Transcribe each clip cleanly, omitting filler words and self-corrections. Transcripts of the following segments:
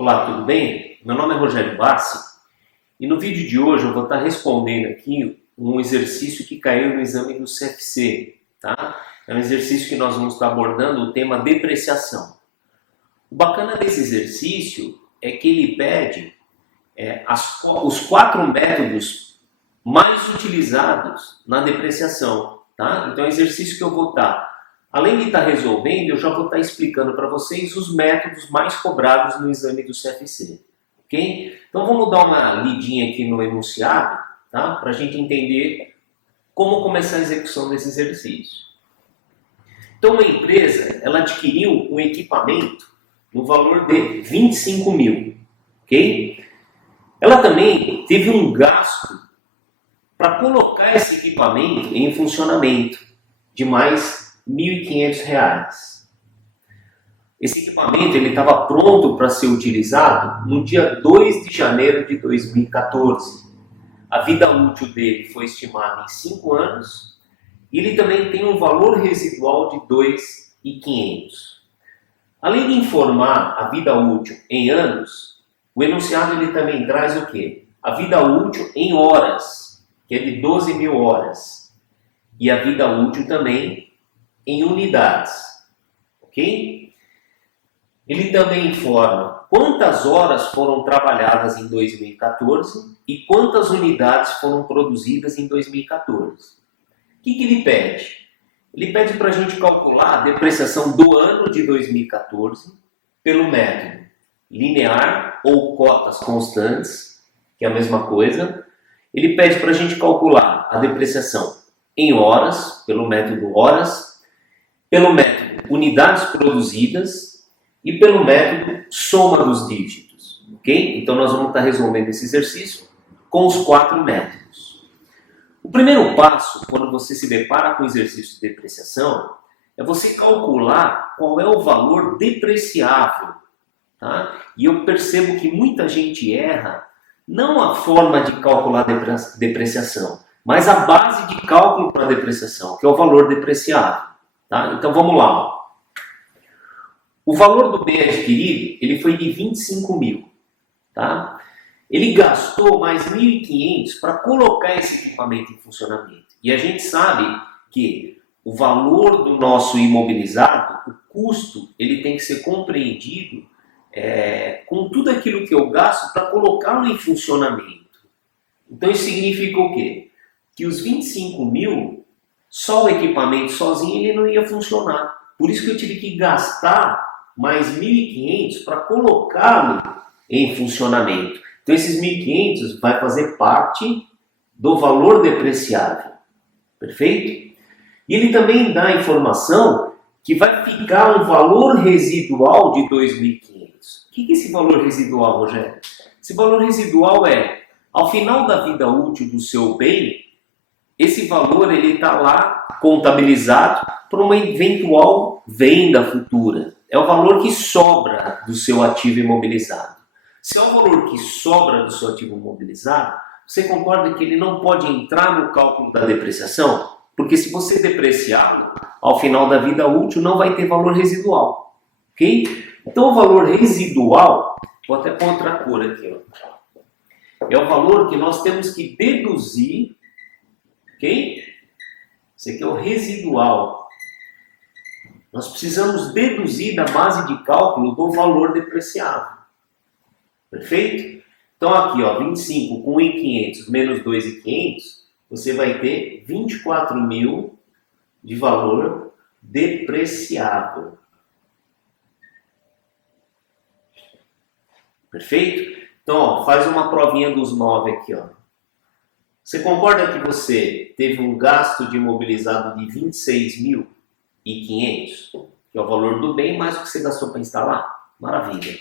Olá, tudo bem? Meu nome é Rogério Bassi e no vídeo de hoje eu vou estar respondendo aqui um exercício que caiu no exame do CFC, tá? É um exercício que nós vamos estar abordando o tema depreciação. O bacana desse exercício é que ele pede os 4 métodos mais utilizados na depreciação, tá? Então é um exercício que eu vou estar, além de estar resolvendo, eu já vou estar explicando para vocês os métodos mais cobrados no exame do CFC, ok? Então vamos dar uma lidinha aqui no enunciado, tá? Para a gente entender como começar a execução desse exercício. Então uma empresa, ela adquiriu um equipamento no valor de 25 mil, ok? Ela também teve um gasto para colocar esse equipamento em funcionamento de mais R$ 1.500. Esse equipamento estava pronto para ser utilizado no dia 2 de janeiro de 2014. A vida útil dele foi estimada em 5 anos e ele também tem um valor residual de R$ 2.500. Além de informar a vida útil em anos, o enunciado ele também traz o quê? A vida útil em horas, que é de 12 mil horas, e a vida útil também em unidades, ok? Ele também informa quantas horas foram trabalhadas em 2014 e quantas unidades foram produzidas em 2014. O que ele pede? Ele pede para a gente calcular a depreciação do ano de 2014 pelo método linear ou cotas constantes, que é a mesma coisa. Ele pede para a gente calcular a depreciação em horas, pelo método horas, pelo método unidades produzidas e pelo método soma dos dígitos, ok? Então nós vamos estar resolvendo esse exercício com os 4 métodos. O primeiro passo, quando você se depara com o exercício de depreciação, é você calcular qual é o valor depreciável, tá? E eu percebo que muita gente erra não a forma de calcular a depreciação, mas a base de cálculo para a depreciação, que é o valor depreciável, tá? Então vamos lá. O valor do bem adquirido ele foi de 25 mil, tá? Ele gastou mais 1.500 para colocar esse equipamento em funcionamento. E a gente sabe que o valor do nosso imobilizado, o custo, ele tem que ser compreendido com tudo aquilo que eu gasto para colocá-lo em funcionamento. Então isso significa o quê? Que os 25 mil, só o equipamento sozinho ele não ia funcionar. Por isso que eu tive que gastar mais 1.500 para colocá-lo em funcionamento. Então esses 1.500 vai fazer parte do valor depreciável. Perfeito? E ele também dá a informação que vai ficar um valor residual de 2.500. O que é esse valor residual, Rogério? Esse valor residual é, ao final da vida útil do seu bem, esse valor ele está lá contabilizado para uma eventual venda futura. É o valor que sobra do seu ativo imobilizado. Se é o valor que sobra do seu ativo imobilizado, você concorda que ele não pode entrar no cálculo da depreciação? Porque se você depreciá-lo, ao final da vida útil não vai ter valor residual. Ok? Então o valor residual, vou até pôr outra cor aqui, ó. É o valor que nós temos que deduzir, ok? Esse aqui é o residual. Nós precisamos deduzir da base de cálculo do valor depreciável. Perfeito? Então aqui, ó, 25 com 1.500 menos 2.500, você vai ter 24 mil de valor depreciável. Perfeito? Então, ó, faz uma provinha dos 9 aqui, ó. Você concorda que você teve um gasto de imobilizado de 26.500, que é o valor do bem, mais o que você gastou para instalar? Maravilha.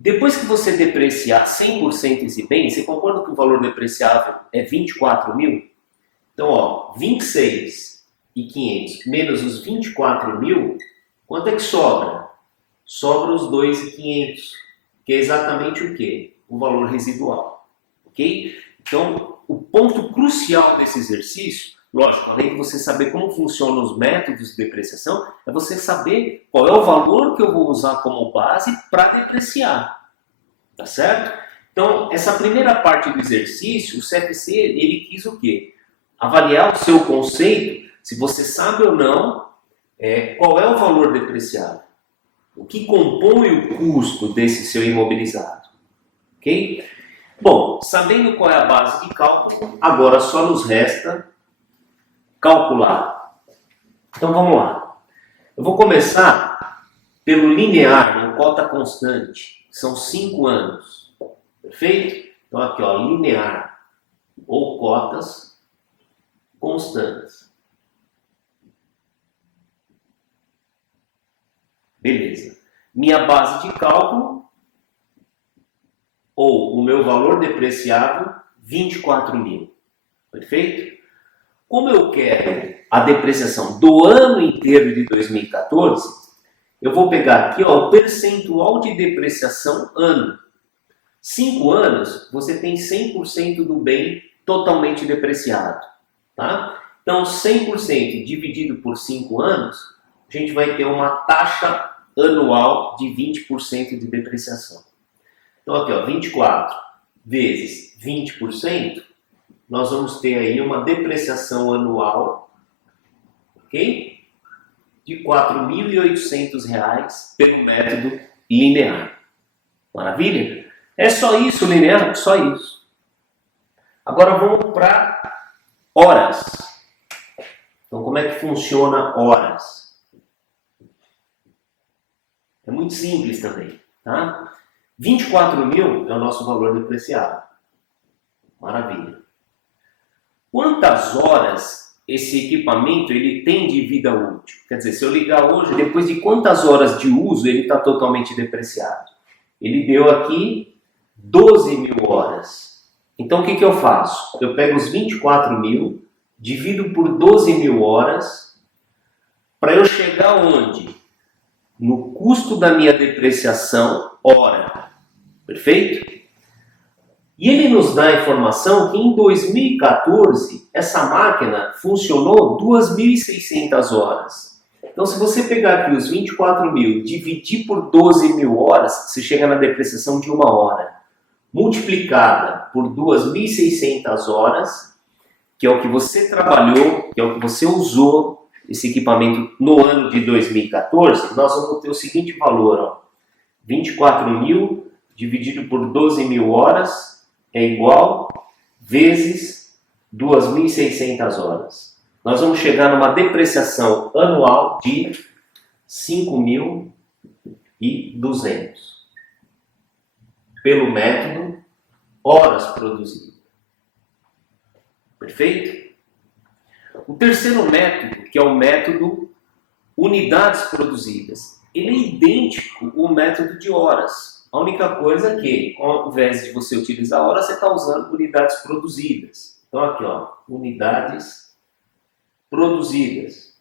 Depois que você depreciar 100% esse bem, você concorda que o valor depreciável é 24 mil? Então, ó, 26.500 menos os 24 mil, quanto é que sobra? Sobra os 2.500, que é exatamente o quê? O valor residual, ok? Então, o ponto crucial desse exercício Lógico, além de você saber como funcionam os métodos de depreciação, é você saber qual é o valor que eu vou usar como base para depreciar. Tá certo? Então, essa primeira parte do exercício, o CFC, ele quis o quê? Avaliar o seu conceito, se você sabe ou não, qual é o valor depreciado. O que compõe o custo desse seu imobilizado. Ok? Bom, sabendo qual é a base de cálculo, agora só nos resta calcular. Então vamos lá. Eu vou começar pelo linear, em cota constante. São 5 anos. Perfeito? Então aqui, ó, linear ou cotas constantes. Beleza. Minha base de cálculo, ou o meu valor depreciável, 24 mil. Perfeito? Como eu quero a depreciação do ano inteiro de 2014, eu vou pegar aqui, ó, o percentual de depreciação ano. 5 anos, você tem 100% do bem totalmente depreciado. Tá? Então, 100% dividido por 5 anos, a gente vai ter uma taxa anual de 20% de depreciação. Então, aqui, ó, 24 vezes 20%, nós vamos ter aí uma depreciação anual, ok? De R$ 4.800 pelo método linear. Maravilha? É só isso, linear? Só isso. Agora vamos para horas. Então, como é que funciona horas? É muito simples também, tá? 24 mil é o nosso valor depreciado. Maravilha. Quantas horas esse equipamento ele tem de vida útil? Quer dizer, se eu ligar hoje, depois de quantas horas de uso ele está totalmente depreciado? Ele deu aqui 12 mil horas. Então o que eu faço? Eu pego os 24 mil, divido por 12 mil horas, para eu chegar onde? No custo da minha depreciação, hora. Perfeito? E ele nos dá a informação que em 2014 essa máquina funcionou 2.600 horas. Então, se você pegar aqui os 24 mil, dividir por 12 mil horas, você chega na depreciação de 1 hora. Multiplicada por 2.600 horas, que é o que você trabalhou, que é o que você usou esse equipamento no ano de 2014, nós vamos ter o seguinte valor, ó, 24 mil dividido por 12 mil horas é igual vezes 2.600 horas. Nós vamos chegar numa depreciação anual de 5.200 pelo método horas produzidas. Perfeito? O terceiro método, que é o método unidades produzidas, ele é idêntico ao método de horas. A única coisa é que, ao invés de você utilizar horas, você está usando unidades produzidas. Então aqui, ó, unidades produzidas.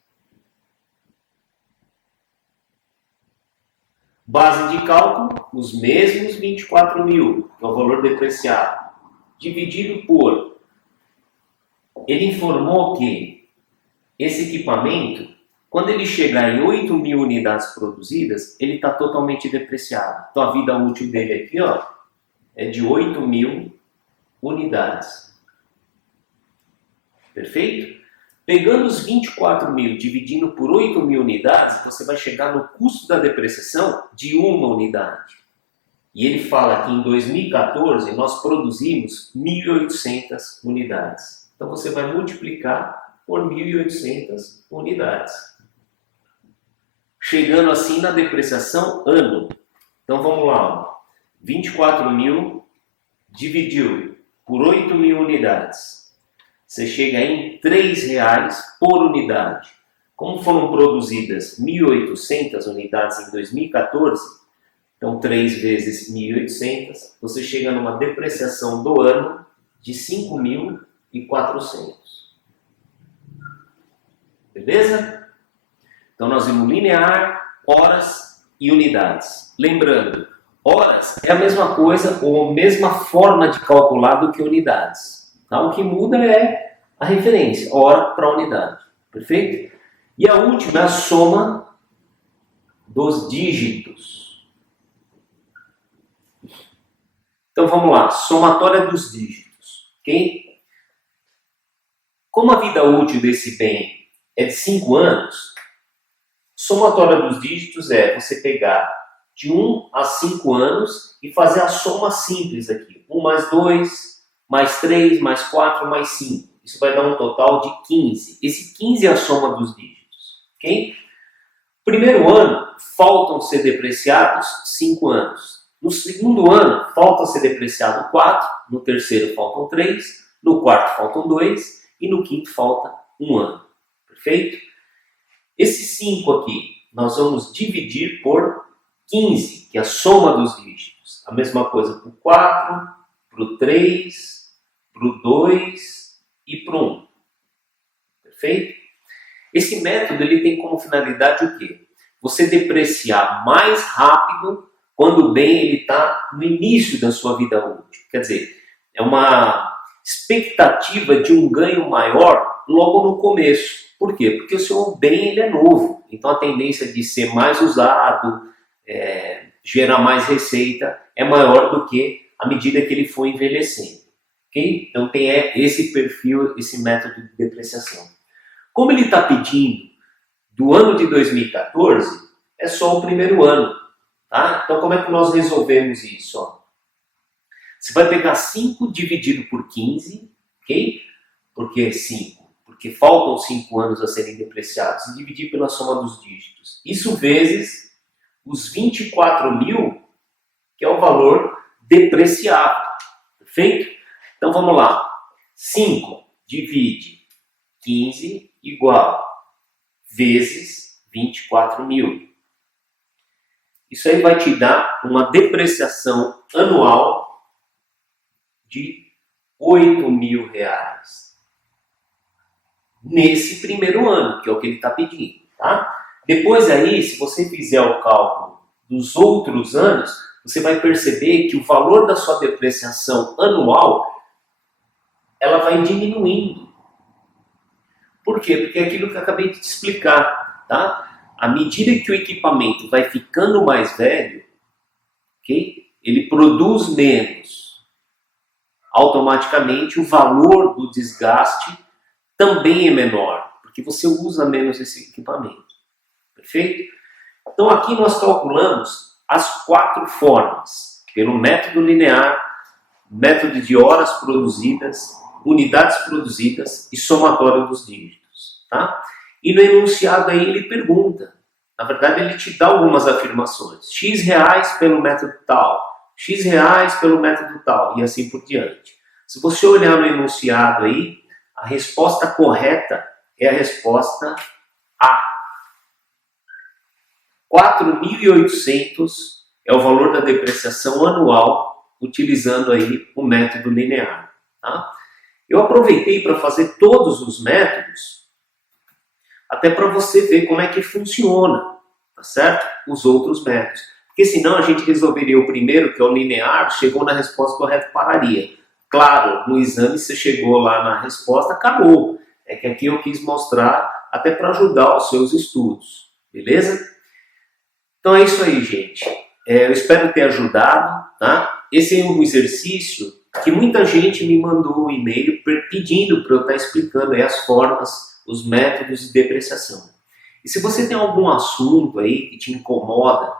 Base de cálculo, os mesmos 24 mil, que é o valor depreciado, dividido por... Ele informou que esse equipamento, quando ele chegar em 8 mil unidades produzidas, ele está totalmente depreciado. Então a vida útil dele aqui, ó, é de 8 mil unidades. Perfeito? Pegando os 24 mil, dividindo por 8 mil unidades, você vai chegar no custo da depreciação de 1 unidade. E ele fala que em 2014 nós produzimos 1.800 unidades. Então você vai multiplicar por 1.800 unidades. Chegando assim na depreciação ano. Então vamos lá. Ó. 24 mil dividiu por 8 mil unidades. Você chega em R$ 3,00 por unidade. Como foram produzidas 1.800 unidades em 2014, então 3 vezes 1.800, você chega numa depreciação do ano de 5.400. Beleza? Então nós vimos linear, horas e unidades. Lembrando, horas é a mesma coisa ou a mesma forma de calcular do que unidades. Tá? O que muda é a referência, hora para unidade, perfeito? E a última é a soma dos dígitos. Então vamos lá, somatória dos dígitos, ok? Como a vida útil desse bem é de 5 anos, somatória dos dígitos é você pegar de 1 a 5 anos e fazer a soma simples aqui. 1 mais 2, mais 3, mais 4, mais 5. Isso vai dar um total de 15. Esse 15 é a soma dos dígitos, ok? Primeiro ano, faltam ser depreciados 5 anos. No segundo ano, falta ser depreciado 4. No terceiro, faltam 3. No quarto, faltam 2. E no quinto, falta 1 ano. Perfeito? Esse 5 aqui, nós vamos dividir por 15, que é a soma dos dígitos. A mesma coisa para o 4, para o 3, para o 2 e para o 1. Perfeito? Esse método ele tem como finalidade o quê? Você depreciar mais rápido quando o bem está no início da sua vida útil. Quer dizer, é uma expectativa de um ganho maior logo no começo. Por quê? Porque o seu bem ele é novo. Então a tendência de ser mais usado, gerar mais receita, é maior do que à medida que ele for envelhecendo. Okay? Então tem esse perfil, esse método de depreciação. Como ele está pedindo do ano de 2014, é só o primeiro ano. Tá? Então como é que nós resolvemos isso? Ó? Você vai pegar 5 dividido por 15, ok? Por que 5? Porque faltam 5 anos a serem depreciados, e dividir pela soma dos dígitos. Isso vezes os 24 mil, que é o valor depreciado. Perfeito? Então vamos lá. 5 divide 15 igual vezes 24 mil. Isso aí vai te dar uma depreciação anual de R$8.000 nesse primeiro ano, que é o que ele está pedindo, tá? Depois aí, se você fizer o cálculo dos outros anos, você vai perceber que o valor da sua depreciação anual, ela vai diminuindo. Por quê? Porque é aquilo que eu acabei de te explicar, tá? À medida que o equipamento vai ficando mais velho, okay? Ele produz menos. Automaticamente o valor do desgaste também é menor, porque você usa menos esse equipamento. Perfeito? Então aqui nós calculamos as 4 formas, pelo método linear, método de horas produzidas, unidades produzidas e somatório dos dígitos. Tá? E no enunciado aí ele pergunta, na verdade ele te dá algumas afirmações, X reais pelo método tal, X reais pelo método tal, e assim por diante. Se você olhar no enunciado aí, a resposta correta é a resposta A. 4.800 é o valor da depreciação anual utilizando aí o método linear. Tá? Eu aproveitei para fazer todos os métodos, até para você ver como é que funciona, tá certo? Os outros métodos. Porque senão a gente resolveria o primeiro, que é o linear, chegou na resposta correta, pararia. Claro, no exame você chegou lá na resposta, acabou. É que aqui eu quis mostrar até para ajudar os seus estudos, beleza? Então é isso aí, gente. Eu espero ter ajudado, tá? Esse é um exercício que muita gente me mandou um e-mail pedindo para eu estar explicando aí as formas, os métodos de depreciação. E se você tem algum assunto aí que te incomoda,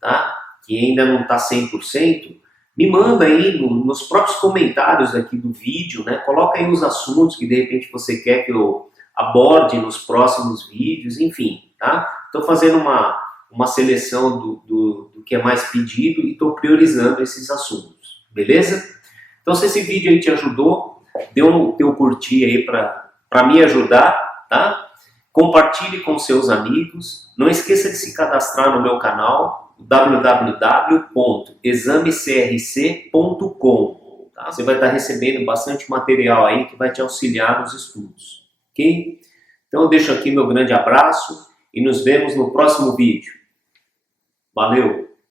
tá? Que ainda não está 100%, me manda aí nos próprios comentários aqui do vídeo, né? Coloca aí os assuntos que de repente você quer que eu aborde nos próximos vídeos, enfim, tá? Estou fazendo uma seleção do que é mais pedido e estou priorizando esses assuntos, beleza? Então se esse vídeo aí te ajudou, dê um teu curtir aí para me ajudar, tá? Compartilhe com seus amigos, não esqueça de se cadastrar no meu canal, www.examecrc.com. Tá? Você vai estar recebendo bastante material aí que vai te auxiliar nos estudos, ok? Então eu deixo aqui meu grande abraço e nos vemos no próximo vídeo. Valeu!